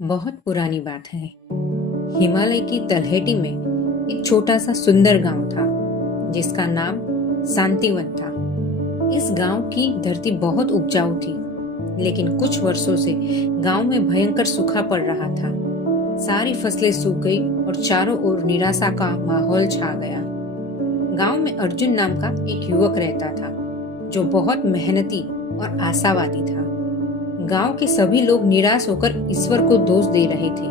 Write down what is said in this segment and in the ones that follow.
बहुत पुरानी बात है। हिमालय की तलहटी में एक छोटा सा सुंदर गांव था जिसका नाम शांतिवन था। इस गांव की धरती बहुत उपजाऊ थी, लेकिन कुछ वर्षों से गांव में भयंकर सूखा पड़ रहा था। सारी फसलें सूख गई और चारों ओर निराशा का माहौल छा गया। गांव में अर्जुन नाम का एक युवक रहता था जो बहुत मेहनती और आशावादी था। गांव के सभी लोग निराश होकर ईश्वर को दोष दे रहे थे,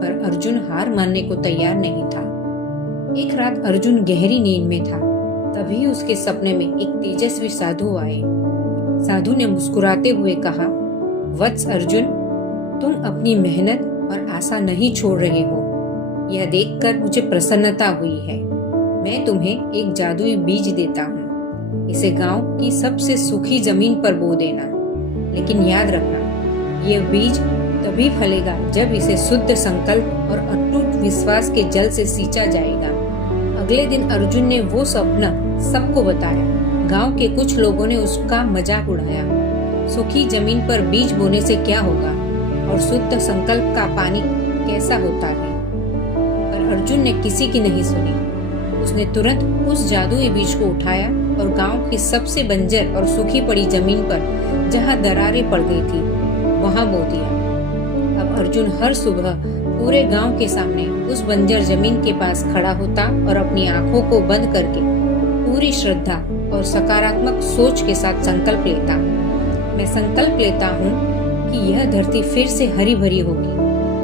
पर अर्जुन हार मानने को तैयार नहीं था। एक रात अर्जुन गहरी नींद में था, तभी उसके सपने में एक तेजस्वी साधु आए। साधु ने मुस्कुराते हुए कहा, वत्स अर्जुन, तुम अपनी मेहनत और आशा नहीं छोड़ रहे हो। यह देखकर मुझे प्रसन्नता हुई है। मैं तुम्हें एक जादुई बीज देता हूँ। इसे गांव की सबसे सूखी जमीन पर बो देना, लेकिन याद रखना, यह बीज तभी फलेगा जब इसे शुद्ध संकल्प और अटूट विश्वास के जल से सींचा जाएगा। अगले दिन अर्जुन ने वो सपना सबको बताया। गांव के कुछ लोगों ने उसका मजाक उड़ाया। सूखी जमीन पर बीज बोने से क्या होगा और शुद्ध संकल्प का पानी कैसा होता है। पर अर्जुन ने किसी की नहीं सुनी। उसने तुरंत उस जादुई बीज को उठाया और गांव की सबसे बंजर और सूखी पड़ी जमीन पर, जहां दरारें पड़ गई थी, वहां बो दिया। अब अर्जुन हर सुबह पूरे गांव के सामने उस बंजर जमीन के पास खड़ा होता और अपनी आंखों को बंद करके पूरी श्रद्धा और सकारात्मक सोच के साथ संकल्प लेता। मैं संकल्प लेता हूँ कि यह धरती फिर से हरी भरी होगी।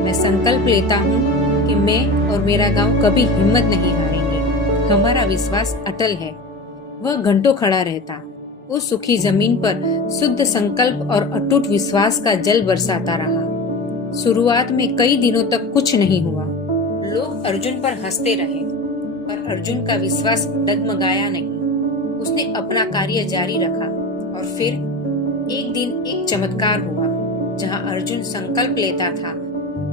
मैं संकल्प लेता हूँ कि मैं और मेरा गांव कभी हिम्मत नहीं हारेंगे। हमारा विश्वास अटल है। वह घंटों खड़ा रहता, उस सूखी जमीन पर शुद्ध संकल्प और अटूट विश्वास का जल बरसाता रहा। शुरुआत में कई दिनों तक कुछ नहीं हुआ। लोग अर्जुन पर हंसते रहे, पर अर्जुन का विश्वास डगमगाया नहीं। उसने अपना कार्य जारी रखा और फिर एक दिन एक चमत्कार हुआ। जहां अर्जुन संकल्प लेता था,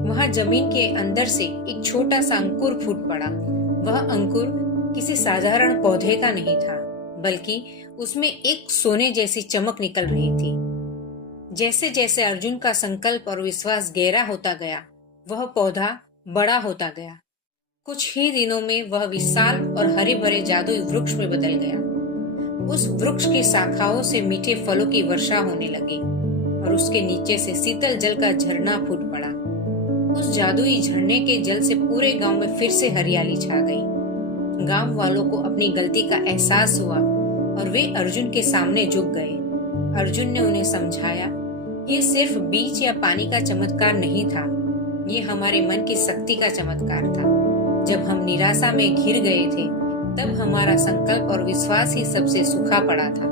वहां जमीन के अंदर से एक छोटा सा अंकुर फूट पड़ा। वह अंकुर किसी साधारण पौधे का नहीं था, बल्कि उसमें एक सोने जैसी चमक निकल रही थी। जैसे जैसे अर्जुन का संकल्प और विश्वास गहरा होता गया, वह पौधा बड़ा होता गया। कुछ ही दिनों में वह विशाल और हरे भरे जादुई वृक्ष में बदल गया। उस वृक्ष की शाखाओं से मीठे फलों की वर्षा होने लगी और उसके नीचे से शीतल जल का झरना फूट पड़ा। उस जादुई झरने के जल से पूरे गांव में फिर से हरियाली छा गई। गांव वालों को अपनी गलती का एहसास हुआ और वे अर्जुन के सामने झुक गए। अर्जुन ने उन्हें समझाया, ये सिर्फ बीज या पानी का चमत्कार नहीं था, ये हमारे मन की शक्ति का चमत्कार था। जब हम निराशा में घिर गए थे, तब हमारा संकल्प और विश्वास ही सबसे सूखा पड़ा था।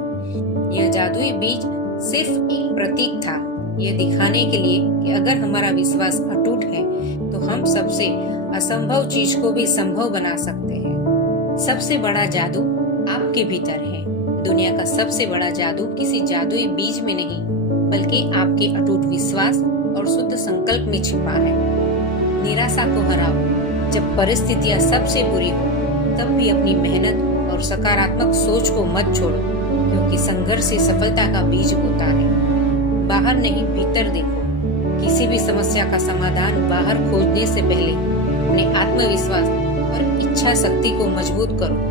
यह जादुई बीज सिर्फ एक प्रतीक था, यह दिखाने के लिए कि अगर हमारा विश्वास अटूट है, तो हम सबसे असंभव चीज को भी संभव बना सकते हैं। सबसे बड़ा जादू आपके भीतर है। दुनिया का सबसे बड़ा जादू किसी जादुई बीज में नहीं, बल्कि आपके अटूट विश्वास और शुद्ध संकल्प में छिपा है। निराशा को हराओ। जब परिस्थितियां सबसे बुरी हो, तब भी अपनी मेहनत और सकारात्मक सोच को मत छोड़ो, क्योंकि संघर्ष से सफलता का बीज होता है। बाहर नहीं, भीतर देखो। किसी भी समस्या का समाधान बाहर खोजने से पहले अपने आत्मविश्वास और इच्छा शक्ति को मजबूत करो।